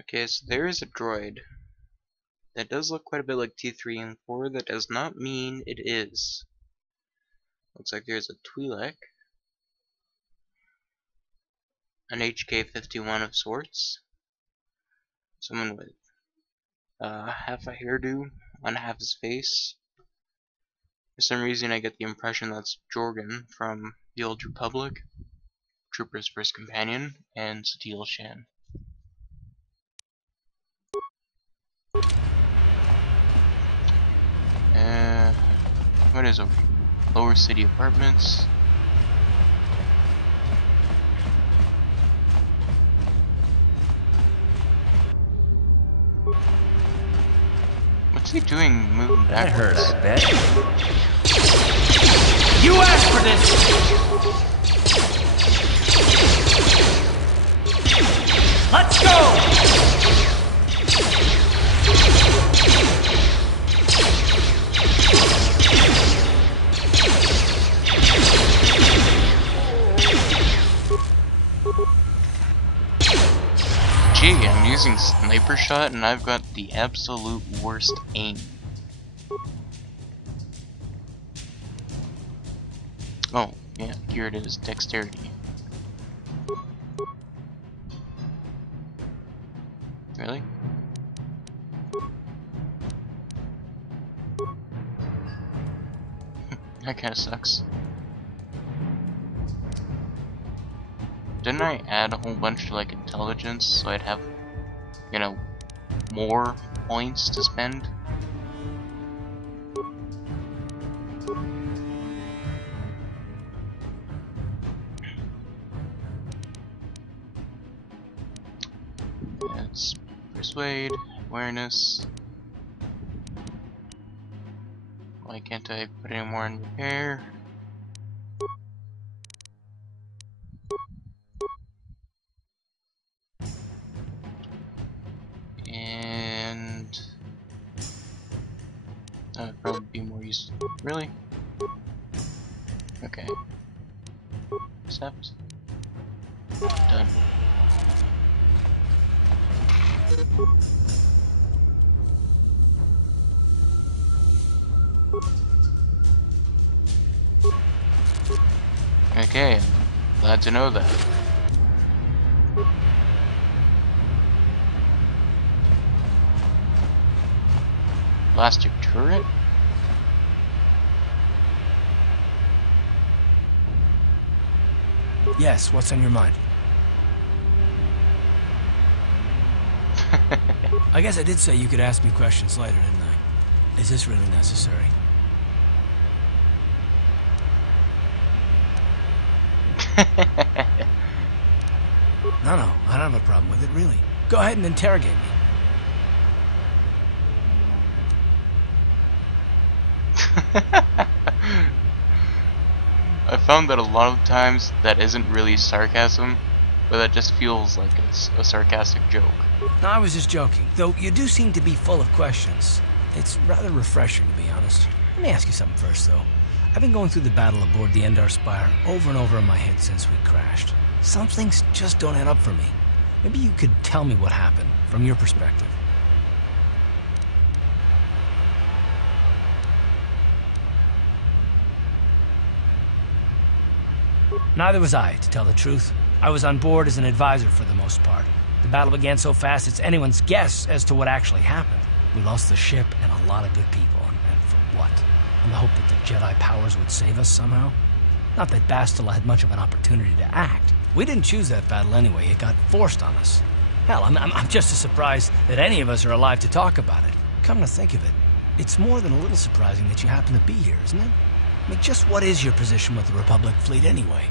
Okay, so there is a droid that does look quite a bit like T3 and 4. That does not mean it is. Looks like there's a Twi'lek, an HK-51 of sorts, someone with half a hairdo on half his face. For some reason I get the impression that's Jorgen from the Old Republic, Trooper's first companion, and Satele Shan. What is over here? Lower City Apartments. What's he doing moving backwards? That hurt, I bet. You asked for this! Let's go! Gee, I'm using sniper shot and I've got the absolute worst aim. Oh, yeah, here it is, dexterity. Really? That kinda sucks. Didn't I add a whole bunch to like intelligence so I'd have, you know, more points to spend? That's persuade, awareness. Why can't I put any more in repair? And that would probably be more useful. Really? Okay. Accept. Done. Okay, glad to know that. Blaster turret? Yes, what's on your mind? I guess I did say you could ask me questions later, didn't I? Is this really necessary? No, I don't have a problem with it, really. Go ahead and interrogate me. I found that a lot of times that isn't really sarcasm, but that just feels like it's a sarcastic joke. No, I was just joking. Though you do seem to be full of questions. It's rather refreshing, to be honest. Let me ask you something first, though. I've been going through the battle aboard the Endar Spire over and over in my head since we crashed. Some things just don't add up for me. Maybe you could tell me what happened, from your perspective. Neither was I, to tell the truth. I was on board as an advisor for the most part. The battle began so fast it's anyone's guess as to what actually happened. We lost the ship and a lot of good people, and for what? In the hope that the Jedi powers would save us somehow? Not that Bastila had much of an opportunity to act. We didn't choose that battle anyway, it got forced on us. Hell, I'm just as surprised that any of us are alive to talk about it. Come to think of it, it's more than a little surprising that you happen to be here, isn't it? I mean, just what is your position with the Republic fleet anyway?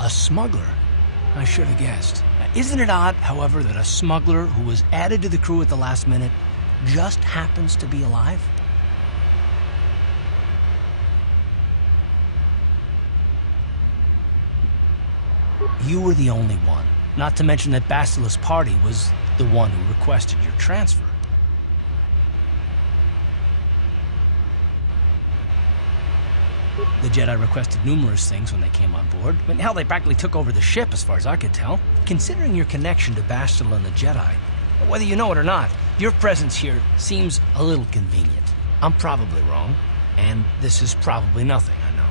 A smuggler? I should have guessed. Now, isn't it odd, however, that a smuggler who was added to the crew at the last minute just happens to be alive? You were the only one. Not to mention that Bastila's party was the one who requested your transfer. The Jedi requested numerous things when they came on board. I mean, hell, they practically took over the ship, as far as I could tell. Considering your connection to Bastila and the Jedi, whether you know it or not, your presence here seems a little convenient. I'm probably wrong, and this is probably nothing, I know.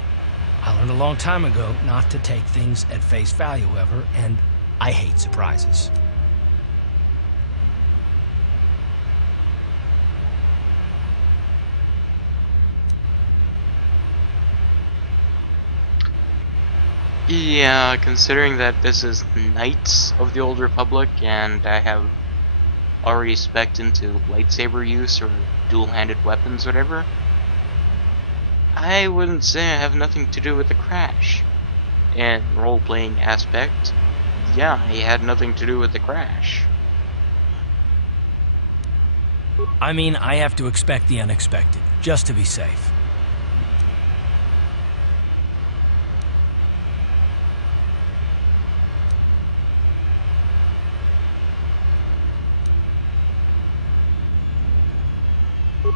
I learned a long time ago not to take things at face value, however, and I hate surprises. Yeah, considering that this is Knights of the Old Republic and I have already spec'd into lightsaber use or dual-handed weapons, whatever, I wouldn't say I have nothing to do with the crash. And role-playing aspect, yeah, I had nothing to do with the crash. I mean, I have to expect the unexpected, just to be safe.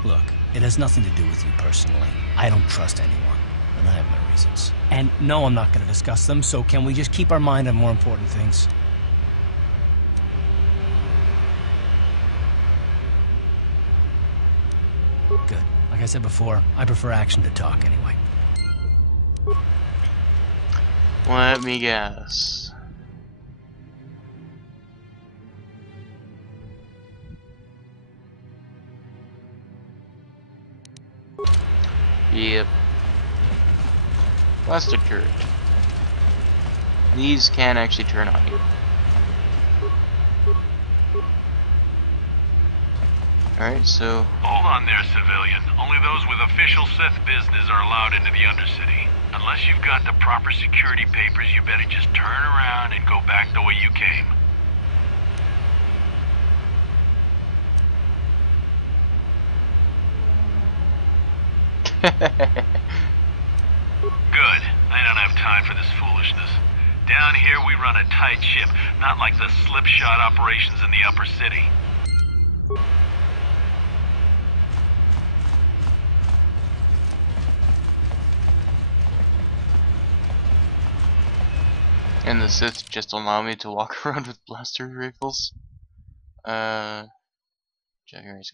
Look, it has nothing to do with you personally. I don't trust anyone, and I have my reasons. And no, I'm not going to discuss them, so can we just keep our mind on more important things? Good. Like I said before, I prefer action to talk anyway. Let me guess. Yep. Blaster turret. These can actually turn on you. Alright, so... Hold on there, civilian. Only those with official Sith business are allowed into the Undercity. Unless you've got the proper security papers, you better just turn around and go back the way you came. Good. I don't have time for this foolishness. Down here we run a tight ship, not like the slipshod operations in the upper city. And the Sith just allow me to walk around with blaster rifles. Jaguar's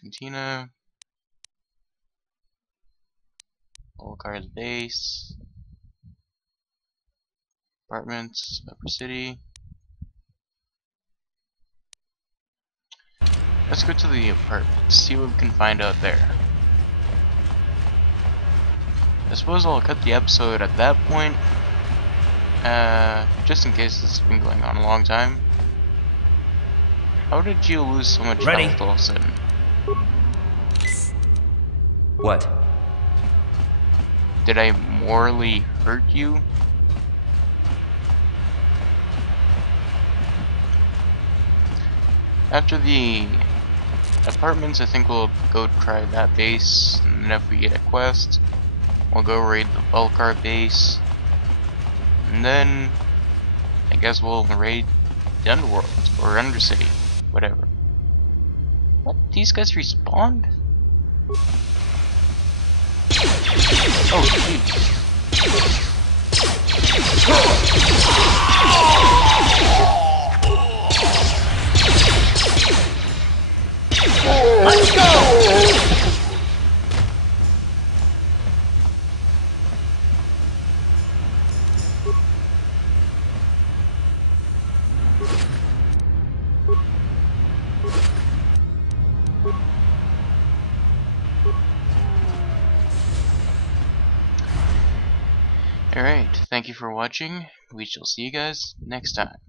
Cantina. Volkar's base. Apartments, Upper City. Let's go to the apartments, see what we can find out there. I suppose I'll cut the episode at that point. Just in case this has been going on a long time. How did you lose so much health all of a sudden? What? Did I morally hurt you? After the apartments, I think we'll go try that base, and then if we get a quest, we'll go raid the Volkar base, and then I guess we'll raid the Underworld or Undercity, whatever. What? These guys respawned? Oh, jeez. Let's go! Alright, thank you for watching. We shall see you guys next time.